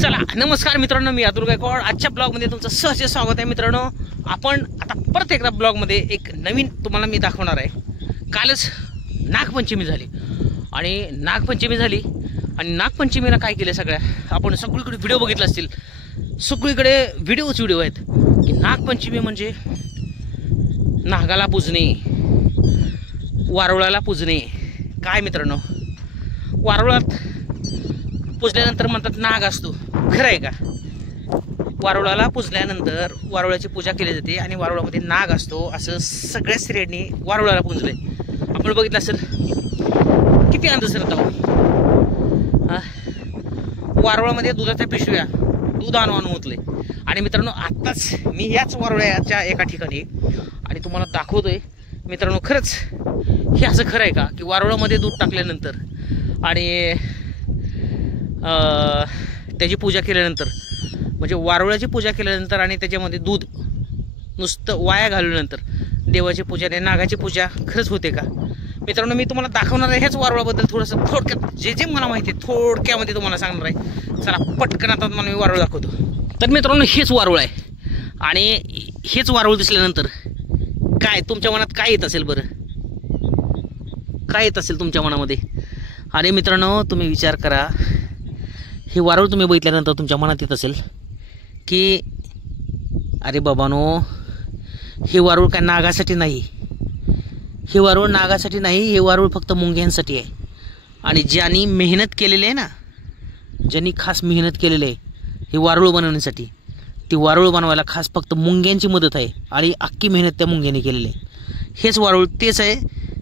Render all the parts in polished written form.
चला नमस्कार मित्रांनो, मी अतुल गायकवाड. आजच्या ब्लॉगमध्ये तुमचं सहर्ष स्वागत आहे. मित्रांनो, आपण आता परत एकदा ब्लॉगमध्ये एक नवीन तुम्हाला मी दाखवणार आहे. कालच नागपंचमी झाली आणि नागपंचमीला काय केलं सगळ्या आपण सगळीकडे व्हिडिओ बघितले असतील. सगळीकडे व्हिडिओ आहेत की नागपंचमी म्हणजे नागाला पूजणे, वारुळाला पूजणे. काय मित्रांनो, वारुळात पूजल्यानंतर म्हणतात नाग असतो, खरं आहे का? वारुळाला पूजल्यानंतर वारुळाची पूजा केली जाते आणि वारुळामध्ये नाग असतो असं सगळ्या स्त्रियांनी वारुळाला पूजलंय. आपण बघितलं असेल किती अंधश्रद्धा हो. वारुळामध्ये दुधाच्या पिशव्या दूध आणून ओतले. आणि मित्रांनो, आत्ताच मी याच वारुळाच्या एका ठिकाणी आणि तुम्हाला दाखवतोय. मित्रांनो, खरंच हे असं खरं आहे का की वारुळामध्ये दूध टाकल्यानंतर आणि त्याची पूजा केल्यानंतर, म्हणजे वारुळाची पूजा केल्यानंतर आणि त्याच्यामध्ये दूध नुसतं वाया घालवल्यानंतर देवाची पूजा आणि नागाची पूजा खरंच होते का? मित्रांनो, मी तुम्हाला दाखवणार आहे ह्याच वारुळाबद्दल थोडंसं थोडक्यात जे मला माहिती आहे थोडक्यामध्ये तुम्हाला सांगणार आहे. चला पटकन आता मला मी वारुळ दाखवतो. तर मित्रांनो, हेच वारुळ आहे आणि हेच वारुळ दिसल्यानंतर काय तुमच्या मनात काय येत असेल बरं? काय येत असेल तुमच्या मनामध्ये? अरे मित्रांनो, तुम्ही विचार करा. हे वारुळ तुम्ही बघितल्यानंतर तुमच्या मनात येत असेल की अरे बाबानो, हे वारुळ काय नागासाठी नाही, हे वारुळ नागासाठी नाही, हे वारुळ फक्त मुंग्यांसाठी आहे. आणि ज्यांनी मेहनत केलेली आहे ना, ज्यांनी खास मेहनत केलेली आहे हे वारुळ बनवण्यासाठी, ती वारुळ बनवायला खास फक्त मुंग्यांची मदत आहे आणि अख्खी मेहनत त्या मुंग्यांनी केलेली आहे. हेच वारुळ तेच आहे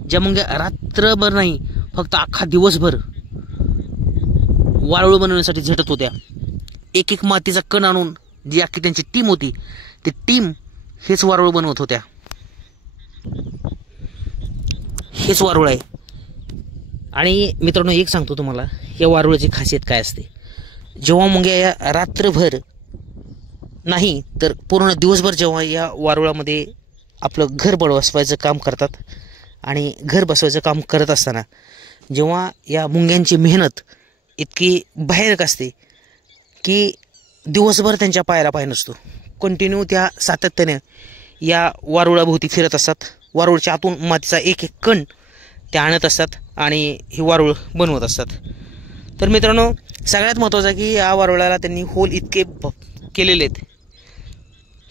ज्या मुंग्या रात्रभर नाही, फक्त अख्खा दिवसभर वारुळ बनवण्यासाठी झटत होत्या. एक एक मातीचा कण आणून जी अख्खी त्यांची टीम होती, ती टीम हेच वारुळ बनवत होत्या. हेच वारुळ आहे. आणि मित्रांनो, एक सांगतो तुम्हाला, या वारुळाची खासियत काय असते. जेव्हा मुंग्या या रात्रभर नाही तर पूर्ण दिवसभर जेव्हा या वारुळामध्ये आपलं घर बसवायचं काम करतात आणि घर बसवायचं काम करत असताना जेव्हा या मुंग्यांची मेहनत इतकी भयानक असते की दिवसभर त्यांच्या पायाला पाय नसतो, कंटिन्यू त्या सातत्याने या वारुळाभोवती फिरत असतात. वारुळच्या आतून मातीचा एक एक कण त्या आणत असतात आणि हे वारुळ बनवत असतात. तर मित्रांनो, सगळ्यात महत्त्वाचं आहे की या वारुळाला त्यांनी होल इतके केलेले आहेत.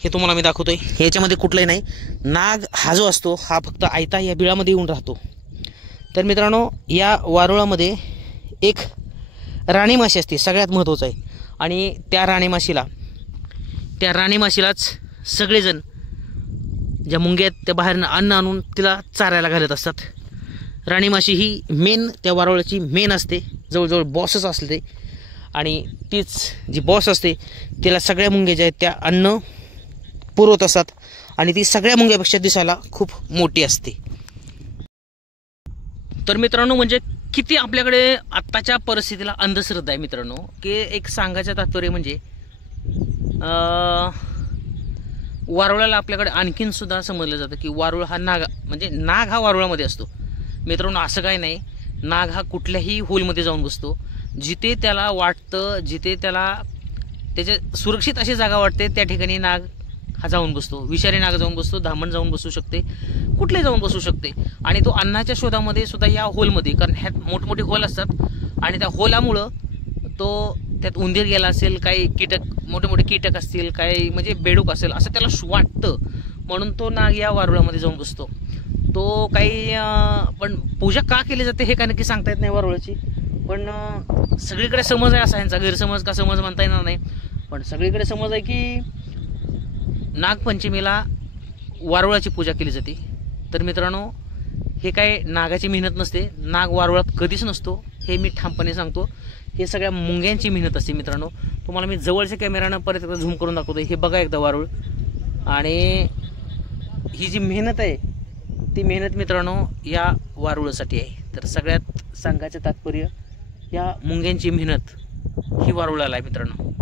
हे तुम्हाला मी दाखवतोय. ह्याच्यामध्ये कुठलंही नाही. नाग हा जो असतो हा फक्त आयता या बिळामध्ये येऊन राहतो. तर मित्रांनो, या वारुळामध्ये एक राणी माशी असते, सगळ्यात महत्त्वाचं आहे. आणि त्या राणीमाशीलाच सगळेजण ज्या मुंग्या आहेत त्या बाहेरनं अन्न आणून तिला चारायला घालत असतात. राणीमाशी ही मेन त्या वारुळाची मेन असते, जवळजवळ बॉसच असते. आणि तीच जी बॉस असते तिला सगळ्या मुंग्या ज्या आहेत त्या अन्न पुरवत असतात आणि ती सगळ्या मुंग्यापेक्षा दिसायला खूप मोठी असते. तर मित्रांनो, म्हणजे किती आपल्याकडे आत्ताच्या परिस्थितीला अंधश्रद्धा आहे मित्रांनो, की एक सांगायचं तात्पर्य म्हणजे वारुळाला आपल्याकडे आणखीन सुद्धा समजलं जातं की वारुळ हा म्हणजे नाग हा वारुळामध्ये असतो. मित्रांनो, असं काही नाही. नाग हा कुठल्याही होलमध्ये जाऊन बसतो. जिथे त्याला वाटतं, जिथे त्याला त्याच्या सुरक्षित अशी जागा वाटते त्या ठिकाणी नाग हा जाऊन बसतो. विषारी नाग जाऊन बसतो, धामण जाऊन बसू शकते, कुठले जाऊन बसू शकते. आणि तो अन्नाच्या शोधामध्ये सुद्धा या होलमध्ये, कारण ह्यात मोठमोठे होल असतात आणि त्या होलामुळं तो त्यात उंदीर गेला असेल, काही कीटक मोठे मोठे कीटक असतील, काही म्हणजे बेडूक असेल असं त्याला वाटतं, म्हणून तो नाग या वारुळामध्ये जाऊन बसतो. तो काही पण पूजा का केली जाते हे काय नक्की सांगता येत नाही वारुळाची. पण सगळीकडे समज आहे असा, यांचा गैरसमज का समज म्हणता येणार नाही, पण सगळीकडे समज आहे की नागपंचमीला वारुळाची पूजा केली जाते. तर मित्रांनो, हे काय नागाची मेहनत नसते, नाग वारुळात कधीच नसतो, हे मी ठामपणे सांगतो. हे सगळ्या मुंग्यांची मेहनत असते. मित्रांनो, तुम्हाला मी जवळच्या कॅमेरानं परत एकदा झूम करून दाखवतो. हे बघा एकदा वारुळ. आणि ही जी मेहनत आहे ती मेहनत मित्रांनो या वारुळासाठी आहे. तर सगळ्यात सांगायचं तात्पर्य, या मुंग्यांची मेहनत ही वारुळाला आहे मित्रांनो.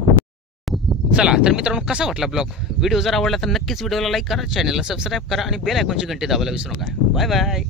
चला तर मित्रांनो, कसा वाटला ब्लॉग? व्हिडिओ जर आवडला तर नक्कीच व्हिडिओला लाईक करा, चॅनलला सबस्क्राईब करा आणि बेल आयकॉनची घंटी दाबायला विसरू नका. Bye bye.